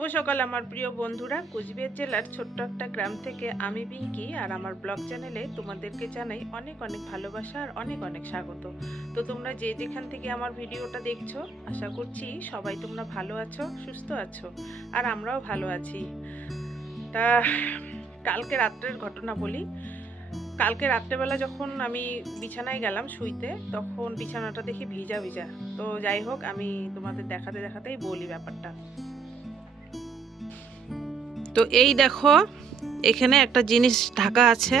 শুভ সকাল আমার প্রিয় বন্ধুরা। কোচবিহার জেলার ছোট্ট একটা গ্রাম থেকে আমি পিঙ্কি আর আমার ব্লগ চ্যানেলে তোমাদেরকে জানাই অনেক অনেক ভালোবাসা আর অনেক অনেক স্বাগত। তো তোমরা যে যেখান থেকে আমার ভিডিওটা দেখছো, আশা করছি সবাই তোমরা ভালো আছো, সুস্থ আছো, আর আমরাও ভালো আছি। তা কালকে রাত্রের ঘটনা বলি। কালকে রাত্রেবেলা যখন আমি বিছানায় গেলাম শুইতে, তখন বিছানাটা দেখি ভিজা ভিজা। তো যাই হোক, আমি তোমাদের দেখাতে দেখাতেই বলি ব্যাপারটা। তো এই দেখো, এখানে একটা জিনিস ঢাকা আছে,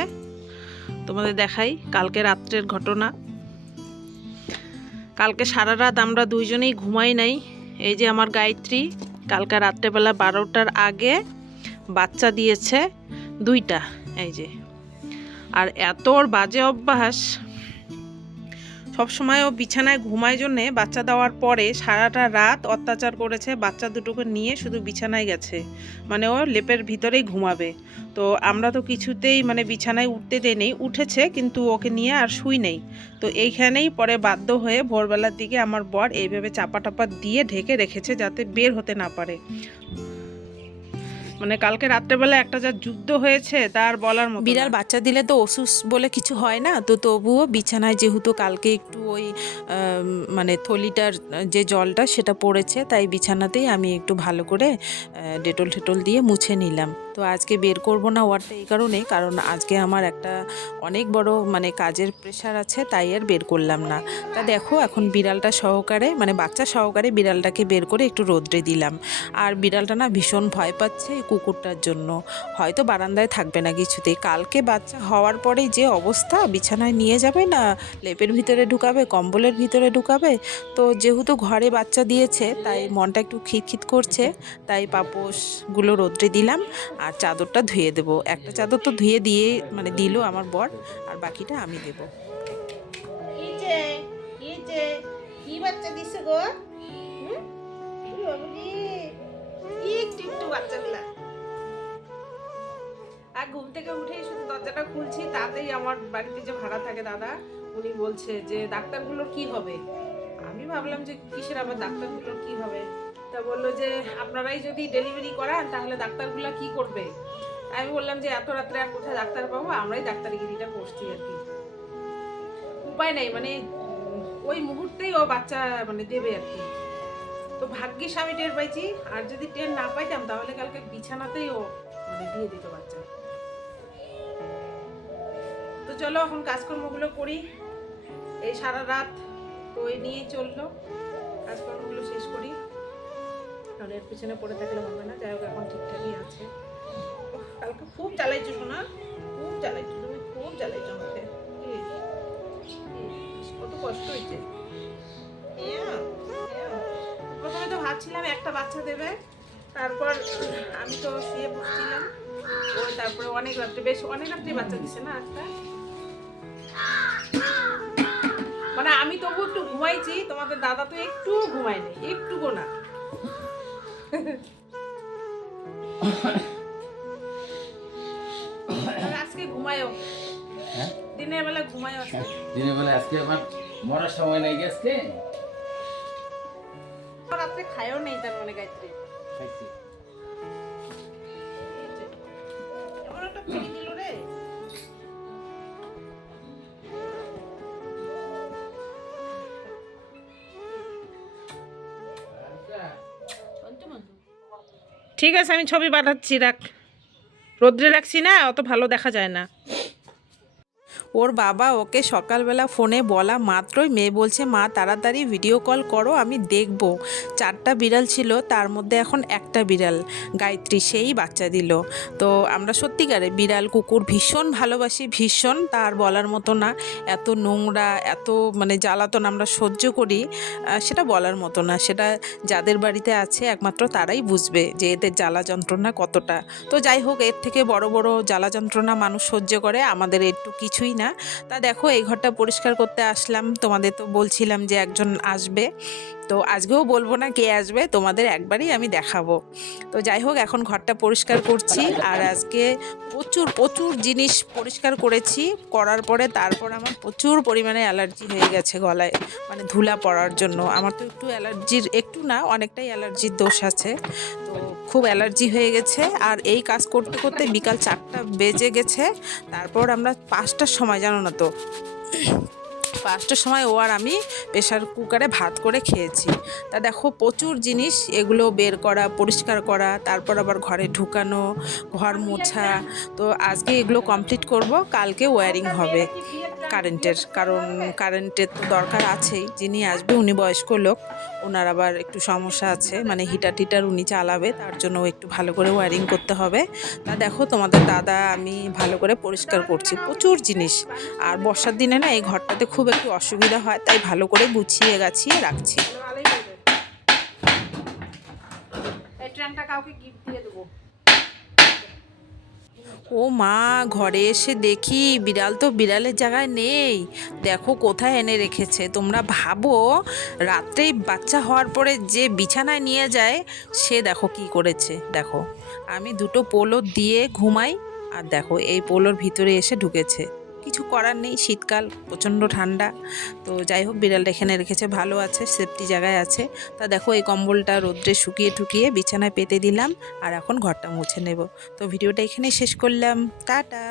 তোমাদের দেখাই। কালকে রাত্রের ঘটনা। কালকে সারা রাত আমরা দুইজনেই ঘুমাই নাই। এই যে আমার গায়ত্রী কালকে রাত্রেবেলা 12টার আগে বাচ্চা দিয়েছে 2টা। এই যে, আর এত ওর বাজে অভ্যাস, সবসময় ও বিছানায় ঘুমায় জন্যে বাচ্চা দেওয়ার পরে সারাটা রাত অত্যাচার করেছে। বাচ্চা দুটোকে নিয়ে শুধু বিছানায় গেছে, মানে ও লেপের ভিতরেই ঘুমাবে। তো আমরা তো কিছুতেই মানে বিছানায় উঠতে দেই নেই, উঠেছে কিন্তু ওকে নিয়ে আর শুই নেই। তো এইখানেই পরে বাধ্য হয়ে ভোরবেলার দিকে আমার বর এইভাবে চাপা টাপা দিয়ে ঢেকে রেখেছে যাতে বের হতে না পারে। মানে কালকে রাত্রেবেলা একটা যা যুদ্ধ হয়েছে তার বলার মতো। বিড়াল বাচ্চা দিলে তো অসুস বলে কিছু হয় না, তো তবুও বিছানায় যেহেতু কালকে একটু ওই মানে থলিটার যে জলটা সেটা পড়েছে, তাই বিছানাতেই আমি একটু ভালো করে ডেটল ঠেটল দিয়ে মুছে নিলাম। তো আজকে বের করব না ওয়ারটা এই কারণে, কারণ আজকে আমার একটা অনেক বড় মানে কাজের প্রেশার আছে, তাই আর বের করলাম না। তা দেখো এখন বিড়ালটা সহকারে মানে বাচ্চা সহকারে বিড়ালটাকে বের করে একটু রোদ্রে দিলাম। আর বিড়ালটা না ভীষণ ভয় পাচ্ছে এই কুকুরটার জন্য, হয়তো বারান্দায় থাকবে না কিছুতেই। কালকে বাচ্চা হওয়ার পরেই যে অবস্থা, বিছানায় নিয়ে যাবে না লেপের ভিতরে ঢুকাবে, কম্বলের ভিতরে ঢুকাবে। তো যেহেতু ঘরে বাচ্চা দিয়েছে তাই মনটা একটু খিটখিট করছে, তাই পাপোশগুলো রোদ্রে দিলাম আর চাদরটা ধুয়ে দেবো। একটা চাদর তো ধুয়ে দিয়ে মানে দিল আমার বর, আর বাকিটা আমি দেবো। কি বাচ্চা দিছে গো? একটু একটু বাচ্চাগুলা। আর ঘুম থেকে উঠেই শুধু দরজাটা খুলছি, তাতেই আমার বাড়িতে যে ভাড়া থাকে দাদা, উনি বলছে যে ডাক্তারগুলোর কি হবে। আমি ভাবলাম যে কিসের আবার ডাক্তারগুলোর কি হবে। তা বললো যে আপনারাই যদি ডেলিভারি করান তাহলে ডাক্তারগুলা কি করবে। আমি বললাম যে এত রাত্রে আর কোথায় ডাক্তার পাবো, আমরাই ডাক্তারগিরিটা করছি আর কি। উপায় নেই, মানে ওই মুহূর্তেই ও বাচ্চা মানে দেবে আর কি। তো ভাগ্যিস আমি টের পাইছি, আর যদি টের না পাইতাম তাহলে কালকে বিছানাতেই ও মানে দিয়ে দিত বাচ্চা। তো চলো এখন কাজকর্মগুলো করি। এই সারা রাত তো এই নিয়েই চললো, কাজকর্মগুলো শেষ করি, কারণ এর পিছনে পড়ে থাকলে হবে না। যাই হোক এখন ঠিকঠাকই আছে। কালকে খুব জ্বালাইছো শোনা, খুব জ্বালাইছো, তুমি খুব জ্বালাইছো আমাকে। কত কষ্ট হয়েছে। প্রথমে তো ভাবছিলাম একটা বাচ্চা দেবে, তারপর আমি তো শুয়ে বসছিলাম, ও তারপরে অনেক রাত্রে, বেশ অনেক রাত্রে বাচ্চা দিছে না একটা। মানে আমি তবু একটু ঘুমাইছি, তোমাদের দাদা তো একটু ঘুমায়নি, একটুকু না। আজকে ঘুমায়ও, দিনের বেলা ঘুমায়ও। দিনের বেলা আজকে আমার মরার সময় নাই গেছে, রাত্রে খায়ও নেই তার মানে গায়ত্রী। খাইছি। এমন একটা খুলি দিল রে। ঠিক আছে, আমি ছবি পাঠাচ্ছি, রাখ। রোদ্রে রাখছি না, অত ভালো দেখা যায় না। ওর বাবা ওকে সকালবেলা ফোনে বলা মাত্রই মেয়ে বলছে, মা তাড়াতাড়ি ভিডিও কল করো, আমি দেখব। 4টা বিড়াল ছিল, তার মধ্যে এখন একটা বিড়াল গায়ত্রী সেই বাচ্চা দিল। তো আমরা সত্যিকারে বিড়াল কুকুর ভীষণ ভালোবাসি, ভীষণ, তার বলার মতো না। এত নোংরা, এত মানে জ্বালাতন আমরা সহ্য করি, সেটা বলার মতো না। সেটা যাদের বাড়িতে আছে একমাত্র তারাই বুঝবে যে এদের জ্বালা যন্ত্রণা কতটা। তো যাই হোক, এর থেকে বড় বড় জ্বালা যন্ত্রণা মানুষ সহ্য করে, আমাদের একটু কিছুই না। তা দেখো এই ঘরটা পরিষ্কার করতে আসলাম, তোমাদের তো বলছিলাম যে একজন আসবে, তো আজকেও বলবো না কে আসবে, তোমাদের একবারই আমি দেখাবো। তো যাই হোক এখন ঘরটা পরিষ্কার করছি, আর আজকে প্রচুর প্রচুর জিনিস পরিষ্কার করেছি। করার পরে তারপর আমার প্রচুর পরিমাণে অ্যালার্জি হয়ে গেছে গলায়, মানে ধুলা পড়ার জন্য। আমার তো একটু অ্যালার্জির, একটু না অনেকটাই অ্যালার্জির দোষ আছে। তো খুব অ্যালার্জি হয়ে গেছে। আর এই কাজ করতে করতে বিকাল 4টা বেজে গেছে। তারপর আমরা 5টার সময়, জানো না তো, 5টার সময় ও আর আমি প্রেশার কুকারে ভাত করে খেয়েছি। তা দেখো প্রচুর জিনিস, এগুলো বের করা, পরিষ্কার করা, তারপর আবার ঘরে ঢুকানো, ঘর মোছা। তো আজকে এগুলো কমপ্লিট করব, কালকে ওয়্যারিং হবে কারেন্টের, কারণ কারেন্টের তো দরকার আছেই। যিনি আসবে উনি বয়স্ক লোক, ওনার আবার একটু সমস্যা আছে, মানে হিটার টিটার উনি চালাবে, তার জন্য একটু ভালো করে ওয়্যারিং করতে হবে। তা দেখো তোমাদের দাদা আমি ভালো করে পরিষ্কার করছি, প্রচুর জিনিস। আর বর্ষার দিনে না এই ঘরটাতে খুব একটু অসুবিধা হয়, তাই ভালো করে গুছিয়ে গাছিয়ে রাখছি। ভালোই বলবে। এই ট্রেনটা কাউকে গিফট দিয়ে দেবো। ও মা, ঘরে এসে দেখি বিড়াল তো বিড়ালের জায়গায় নেই, দেখো কোথায় এনে রেখেছে। তোমরা ভাবো রাত্রেই বাচ্চা হওয়ার পরে যে বিছানায় নিয়ে যায়, সে দেখো কি করেছে। দেখো আমি দুটো পোলো দিয়ে ঘুমাই, আর দেখো এই পোলোর ভিতরে এসে ঢুকেছে। কিছু করার নেই, শীতকাল, প্রচণ্ড ঠান্ডা। তো যাই হোক, বিড়ালটা এখানে রেখেছে, ভালো আছে, সেফটি জায়গায় আছে। তা দেখো এই কম্বলটা রোদ্রে শুকিয়ে টুকিয়ে বিছানায় পেতে দিলাম, আর এখন ঘরটা মুছে নেব। তো ভিডিওটা এখানেই শেষ করলাম, টাটা।